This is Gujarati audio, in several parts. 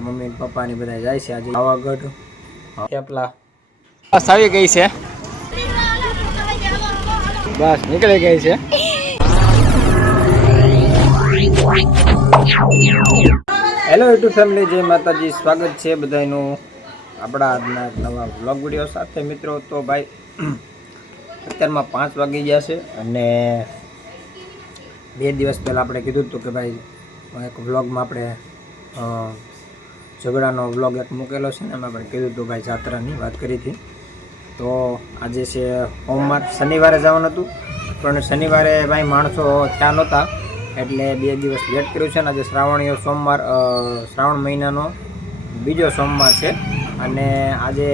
મમ્મી પપ્પા ની બધા જાય છે આજે પાવાગઢ થેપલા બસ આવી ગઈ છે બસ નીકળી ગઈ છે હેલો યુટ્યુબ ફેમિલી જય માતાજી સ્વાગત છે બધાનું આપણા આજના નવા વ્લોગ વિડીયો સાથે મિત્રો તો ભાઈ અત્યારમાં 5 વાગી ગયા છે અને 2 દિવસ પહેલાં આપણે કીધું હતું કે ભાઈ એક વ્લોગમાં આપણે ઝઘડાનો વ્લોગ એક મૂકેલો છે ને એમાં આપણે કીધું હતું ભાઈ જાત્રાની વાત કરી હતી તો આજે છે સોમવાર શનિવારે જવાનું હતું પણ શનિવારે ભાઈ માણસો ત્યાં નહોતા એટલે 2 દિવસ લેટ કર્યું છે ને આજે શ્રાવણીય સોમવાર શ્રાવણ મહિનાનો બીજો સોમવાર છે અને આજે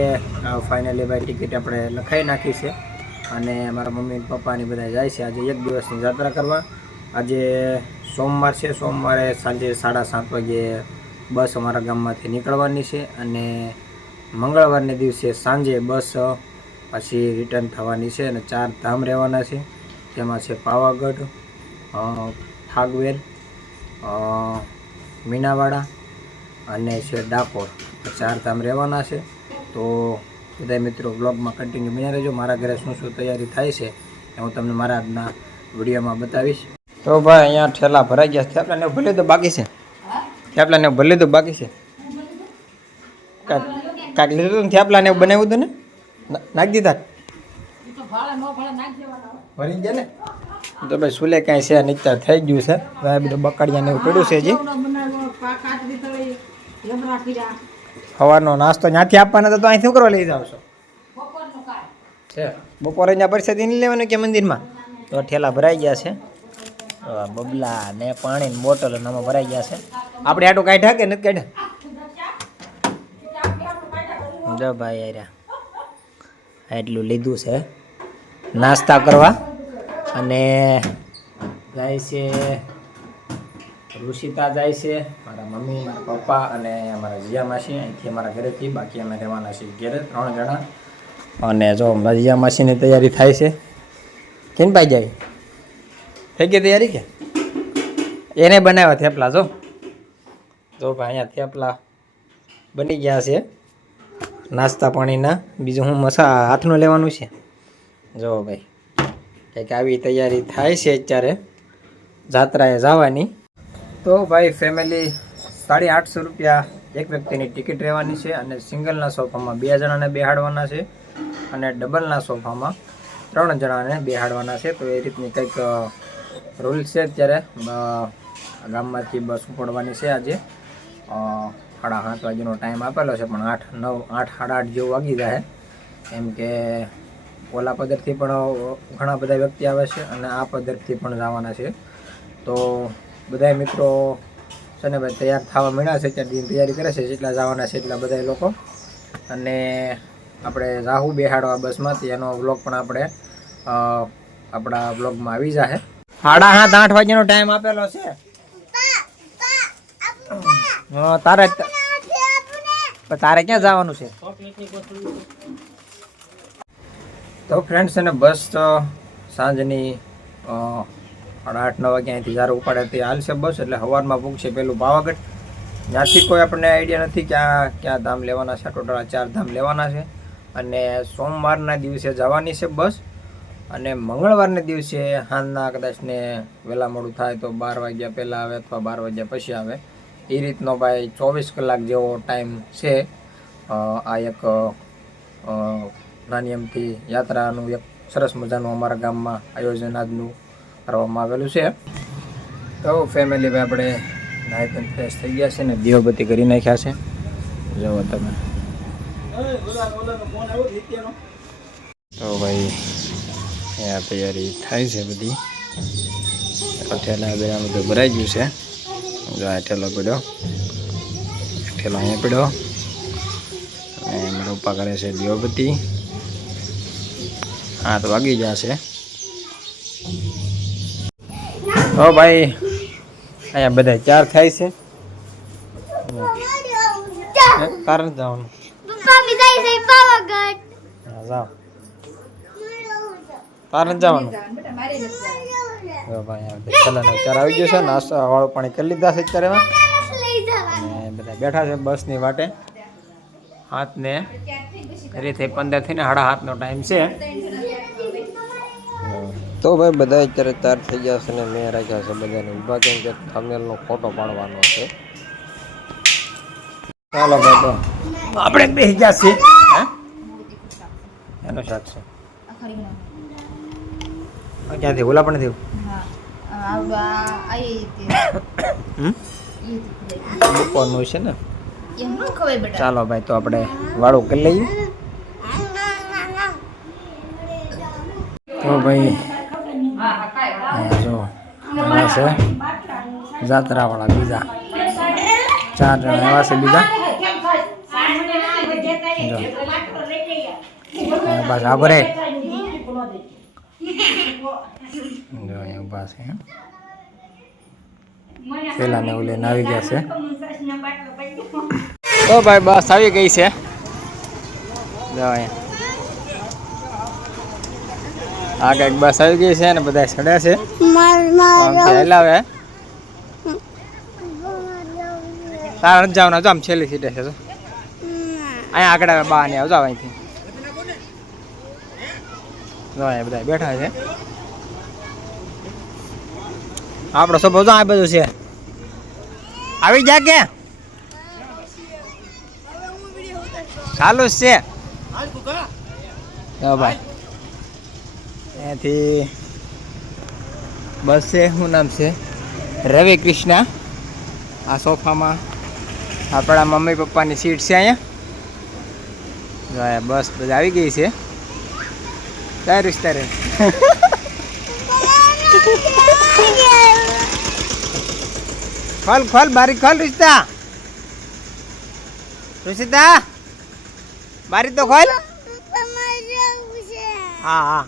ફાઇનલી ભાઈ ટિકિટ આપણે લખાઈ નાખી છે અને મારા મમ્મી પપ્પાની બધા જાય છે આજે 1 દિવસની યાત્રા કરવા આજે સોમવાર છે સોમવારે સાંજે 7:30 વાગે બસ અમારા ગામમાંથી નીકળવાની છે અને મંગળવારને દિવસે સાંજે બસ પછી રિટર્ન થવાની છે અને 4 ધામ રહેવાના છે જેમાં છે પાવાગઢ થાગવેલ મીનાવાડા અને છે ડાકોર 4 ધામ રહેવાના છે તો બધા મિત્રો બ્લોગમાં કન્ટિન્યુ બન્યા રહેજો મારા ઘરે શું શું તૈયારી થાય છે એ હું તમને મારા આજના વિડીયોમાં બતાવીશ તો ભાઈ અહીંયા ઠેલા ભરાઈ ગયા છે થેપલાને ભલે તો બાકી છે થેપલાને ભલે તો બાકી છે કાંઈક લીધું હતું ને થેપલાને એવું બનાવ્યું હતું ને નાખી દીધા ભરી ગયા ને તો ભાઈ સુલે કાંઈ છે નીચા થઈ ગયું છે ભાઈ બધું બકાડિયાને એવું પડ્યું છે હજી સવારનો નાસ્તો ત્યાંથી આપવાના તો અહીં શું કરવા લઈ જાવ છો છે બપોરે ત્યાં પરિસ્થિતિ નહીં લેવાનું કે મંદિરમાં તો ઠેલા ભરાઈ ગયા છે બબલા ને પાણીની બોટલ આમાં ભરાઈ ગયા છે આપણે આટું કાઢ્યા કે નથી કાઢ્યા જો ભાઈ યાર એટલું લીધું છે નાસ્તા કરવા અને જાય છે ઋષિતા જાય છે મારા મમ્મી મારા પપ્પા અને અમારા જીયા માસી અહીંથી અમારા ઘરેથી બાકી અમે રહેવાના છીએ ઘરે 3 જણા અને જો જીયા માસીની તૈયારી થાય છે કેમ ભાઈ જાય થઈ ગઈ તૈયારી કે એને બનાવ્યા થેપલા જો ભાઈ અહીંયા થેપલા બની ગયા છે નાસ્તા પાણીના બીજું હું હાથનું લેવાનું છે જો ભાઈ કંઈક આવી તૈયારી થાય છે અત્યારે જાત્રાએ જવાની તો ભાઈ ફેમિલી 850 રૂપિયા એક વ્યક્તિની ટિકિટ રહેવાની છે અને સિંગલના સોફામાં 2 જણાને બેહાડવાના છે અને ડબલના સોફામાં 3 જણાને બેહાડવાના છે તો એ રીતની કંઈક રૂલ છે અત્યારે ગામમાંથી બસ ઉપડવાની છે આજે 7:30 વાગ્યાનો ટાઈમ આપેલો છે પણ 8, 9, 8, 8:30 જેવું વાગી જાય એમ કે ઓલા પદરથી પણ ઘણા બધા વ્યક્તિ આવે છે અને આ પદરથી પણ જવાના છે તો બધા મિત્રો છે ને ભાઈ તૈયાર થવા મળ્યા છે ત્યાંથી તૈયારી કરે છે જેટલા જવાના છે એટલા બધા લોકો અને આપણે રાહુ બેહાડવા બસમાંથી એનો વ્લોગ પણ આપણે આપણા વ્લોગમાં આવી જાય 7:30, 8 વાગ્યાનો ટાઈમ આપેલો છે તારે ક્યાં જવાનું છે તો ફ્રેન્ડ્સ અને બસ સાંજની 8, 9 વાગ્યા અહીંથી જ્યારે ઉપાડે તે હાલશે બસ એટલે સવારમાં પૂગશે પેલું પાવાગઢ ત્યાંથી કોઈ આપણને આઈડિયા નથી ક્યાં ધામ લેવાના છે ટોટલ 4 ધામ લેવાના છે અને સોમવારના દિવસે જવાની છે બસ અને મંગળવારના દિવસે સાંજના કદાચ ને વહેલા મોડું થાય તો 12 વાગ્યા પહેલાં આવે અથવા 12 વાગ્યા પછી આવે એ રીતનો ભાઈ 24 કલાક જેવો ટાઈમ છે આ એક નાની એમથી યાત્રાનું એક સરસ મજાનું અમારા ગામમાં આયોજન આજનું કરવામાં આવેલું છે તો ફેમિલી ભાઈ આપણે નાઈટ ફ્રેશ થઈ ગયા છે ને દીવાબત્તી કરી નાખ્યા છે જુઓ તમે તો ભાઈ અહીંયા તૈયારી થાય છે બધી ઠેલા બેલા બધું ભરાઈ ગયું છે જો આ ઠેલો પડ્યો ઠેલો અહીંયા પડ્યો અને મારા પપ્પા કરે છે દીવાબત્તી 8 વાગી જશે ઓ ભાઈ અહીંયા બધા 4 થાય છે તારે જવાનું જાઓ તારે જવાનું ભાઈ ચલાને 4 આવી ગયો છે નાસ્તા વાળું પાણી કરી લીધા છે અત્યારે બધા બેઠા છે બસની વાટે. હાથને ઘરેથી 15 થી ને 7:30નો ટાઈમ છે. તો ભાઈ બધા અત્યારે તૈયાર થઈ ગયા છે ને મેં રાખ્યા છે બધાને ઊભા, કેમ કે થંબનેલનો ફોટો પાડવાનો છે. ચાલો ભાઈ તો આપણે બેસી ગયા છીએ. એનો શાક છે ક્યાંથી ઓલા પણ થયું બપોરનું છે ને. ચાલો ભાઈ તો આપણે વાળું કરી લઈએ. તો ભાઈ જો એવા છે જાત્રાવાળા બીજા 4 જણા એવા છે બીજા. જો બસ આગળ જો અહીંયા ઉભા છે. પેલા ને ઓલે આવી ગયા છે. તો ભાઈ બસ આવી ગઈ છે. જો અહીંયા આ કઈક બસ આવી ગઈ છે ને બધા ચડ્યા છે. હલાવે તાર જાવ ના જો આમ છેલ્લી સીટે છે. અહીંયા આગળ આવે બહાર ને આવજો અહીંથી. જો અહીંયા બધા બેઠા છે. આપણો સ્વભાવ તો આ બધું છે. આવી જા કે ચાલુ જ છે. ભાઈ અહીંયાથી બસ છે. શું નામ છે? રવિ કૃષ્ણા. આ સોફામાં આપણા મમ્મી પપ્પાની સીટ છે અહીંયા. બસ બધા આવી ગઈ છે. તારે તારે ખોલ ખોલ બારી ખોલ રિશ્તા. રુષિતા બારી તો ખોલ. હા હા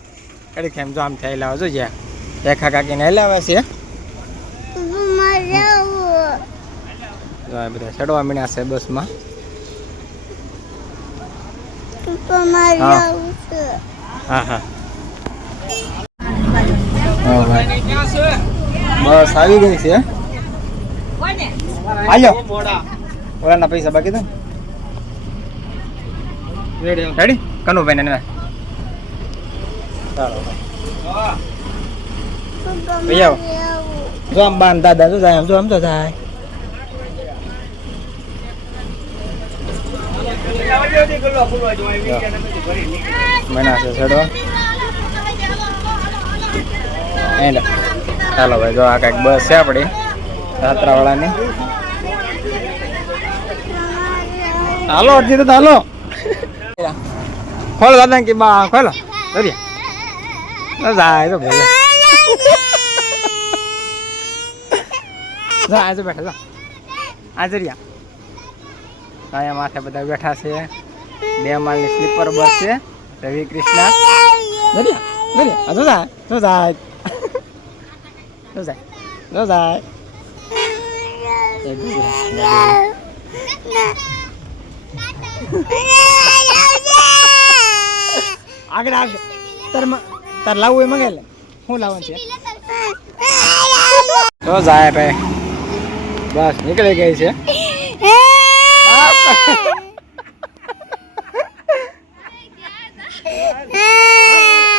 કડી કેમ જો આમ થઈ લાવો જો જ્યાં રેખા કાકીને હલાવે છે. બધા ચડવા મીણ્યા છે બસમાં. હા હા બસ આવી ગઈ છે. હાલ્યો ઓલાના પૈસા બાકી તો રેડી કનુભાઈ ને ચાલો ભાઈ આવો. જો આમ બાન દાદા જો જાય આમ જો આમ તો જાય. મના છે ચડવા. ચાલો ભાઈ જો આ કાંઈક બસ છે આપણી જાત્રાવાળાની. હાલો અડધી તો હાલો. ખોલો દાદા કે બા ખોલો જાય તો ભાઈ આજે બેઠા જો આજરિયા. અહીંયા માથે બધા બેઠા છે. 2 માળની સ્લીપર બસ છે. રવિ કૃષ્ણા જો જાય જો જાય જો જાય જો જાય. આગળ આવશે તાર લાવવું એ મંગાઈ લે. શું લાવવાનું છે? તો જાય ભાઈ બસ નીકળી ગઈ છે.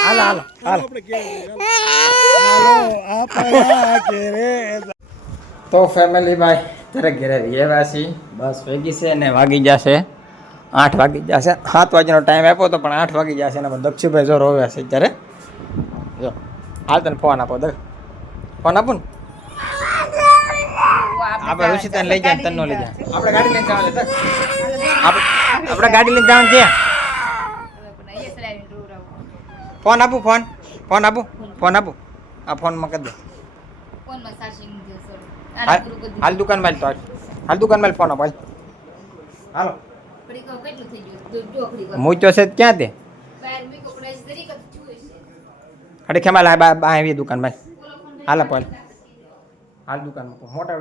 હાલો હાલો હાલો. તો ફેમિલી ભાઈ ત્યારે ઘરે રહેવા છીએ. બસ વેગી છે ને વાગી જશે 8 વાગી જશે. 7 વાગ્યાનો ટાઈમ આપ્યો તો પણ 8 વાગી જશે ને દક્ષુભાઈ જો રોવ્યા છે અત્યારે. જો હાલ તને ફોન આપો દક્ષ ફોન આપું ને આપણે ઋષિતાને લઈ જાય તને ન લઈ જાય. આપણે ગાડી લઈને જવાનું છે. આપણે ગાડી લઈને જવાનું છે. ફોન આપું ફોન ફોન આપું ફોન આપું આ ફોનમાં કરી દે. હાલ દુકાનમાં તો હાલ દુકાનમાં ફોન આપો હાલો. મૂક્યો છે ક્યાં તે અડે ખેમાલ આવી દુકાનમાં હાલ હાલ દુકાનમાં મોટા